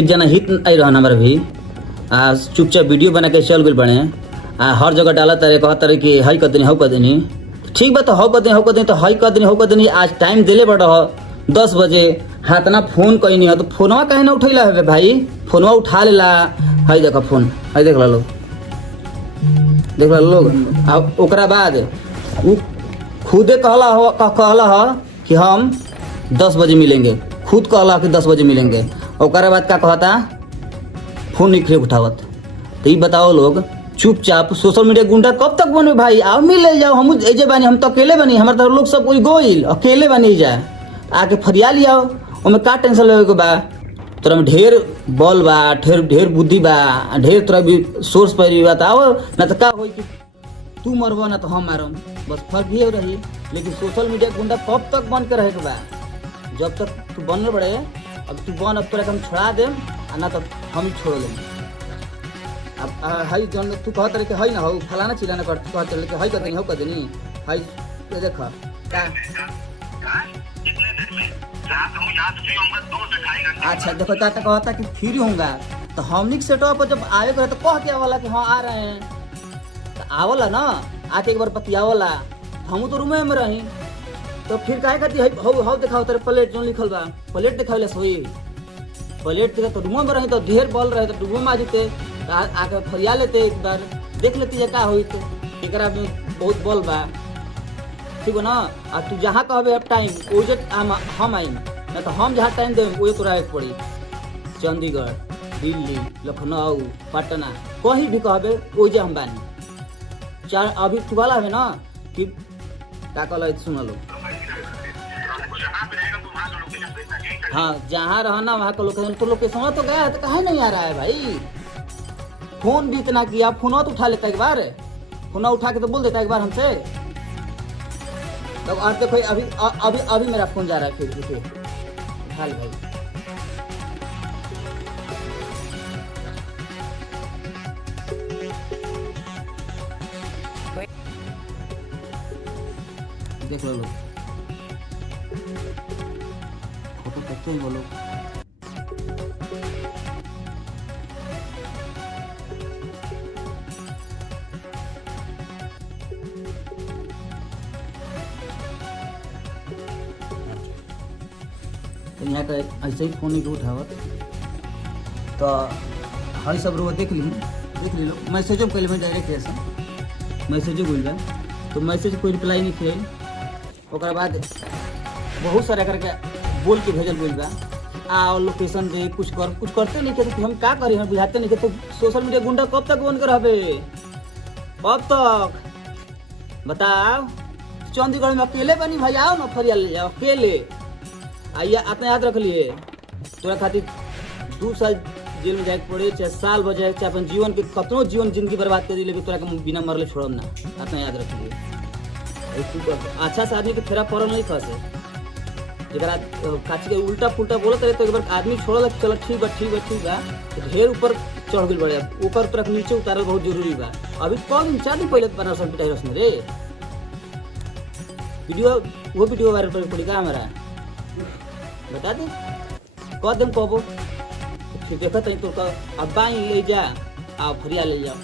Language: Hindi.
एक जना हित आई रहन हमारा भी चुपचाप वीडियो बना के चल गए बने हर जगह डाला तारे कह तारे कि हई कर देनी हऊ कर देनी। ठीक बा तो हऊ कर देनी तो हई कर देनी आज टाइम दिले बड़ 10 बजे हाथ ना फोन कहीं नहीं हो तो फोनवा कहीं ना उठैला है भाई फोनवा उठा लेला। हई देखो फोन हई देख ला लोग अब ओकरा बाद उ खुदे कहला हो कि हम 10 बजे मिलेंगे। खुद कहला कि 10 बजे मिलेंगे। ओकरा बाद क्या कहता फोन नहीं उठावत। तो ये बताओ लोग चुपचाप सोशल मीडिया गुंडा कब तक बने भाई। आओ मिल ले जाओ हम एजे बानी हम तो अकेले बनी हमारे तो लोग सब कोई गोइल अकेले बनी जाए आके फरिया लिया ओमे का टेंशन लेवे के बा। तोरा में ढेर बल बा ढेर बुद्धि बा ढेर तोरा भी सोर्स पर बा आओ ना तो का होई कि तू मरबो ना तो हम मारम बस फर्क ये रही। लेकिन सोशल मीडिया गुंडा कब तक बन के रहे के बा जब तक तू बनल बड़े। अब तू बन अब तोरा हम छोड़ा देम ना तो हम ही छोड़ देम। अब हई जन तू कहत रहे कि हई ना हो फलाना चिलाना कर तू कहत रहे कि हई कर देनी हो कर देनी हई ये देख अच्छा देखो क्या कहता कि फ्री होऊंगा तो हमनिक सेटअप पर जब आए करे तो कह के वाला कि हाँ आ रहे हैं तो आवला ना आके एक बार बतियावला हम तो रूम में रही तो फिर काहे कहती हौ दिखाओ तेरे प्लेट जो लिखल बा प्लेट दिखावले सोई प्लेट देखे तो रूम में रही तो ढेर बल रहे तो रूम में आ जेते आके फरिया लेते एक बार देख लेती का होई तो एकरा में बहुत बल बा ठीक है ना। आ तू जहाँ कहबे अब टाइम वो हम आई ना तो हम जहाँ टाइम देवे वो तोरा एक पड़ी चंडीगढ़ दिल्ली लखनऊ पटना कहीं भी कहबे वो हम बानी चार अभी तू वाला है ना कि क्या कहला सुन लो हाँ जहाँ रहना वहाँ का लोकेशन तो लोकेशन तो गया है तो कहीं नहीं आ रहा है भाई। फोन भी इतना किया फोन तो उठा लेता एक बार फोन उठा के तो बोल देता एक बार हमसे तब आज देखो अभी अभी अभी मेरा फोन जा रहा है फिर उठे उठा ले भाई। देख लो फोटो कैसे ही बोलो तो यहाँ का ऐसे ही फोन नहीं उठावत तो हर सब रो देख ली लो मैसेजो कैले में डायरेक्ट ऐसा मैसेजो बोल बा तो मैसेज कोई रिप्लाई नहीं किया। ओकर बाद बहुत सारा करके बोल के भेजल बोल बा आओ लोकेशन दे कुछ करते नहीं थे हम क्या करें हम बुझाते नहीं थे। तो सोशल मीडिया गुंडा कब तक बन कर रहबे कब तक बताओ। चंडीगढ़ में अकेले बनी भाई आओ ना फरिया ले जाओ अकेले आइए अपने याद रख लिए तोरा खातिर 2 साल जेल में जाके पड़े चाहे साल बजाए चाहे अपन जीवन के कतनो जीवन जिंदगी बर्बाद कर दिले तोरा के बिना मरले छोड़ब ना अपने याद रख लिए। अच्छा से आदमी के फेरा पड़ल नहीं फंसे जरा काची के उल्टा पुल्टा बोलत रहे तो एक बार आदमी छोड़ल चल ठीक बा तो ढेर ऊपर चढ़ गई बड़े ऊपर तरफ नीचे उतारल बहुत जरूरी बा। अभी कौन 4 दिन पहले बना सब पिटाई रसम रे वीडियो वायरल कर पड़ी का हमारा बता दे कह दम कबो फिर देखा तो अब्बा ले जा आओ फरिया ले जाओ।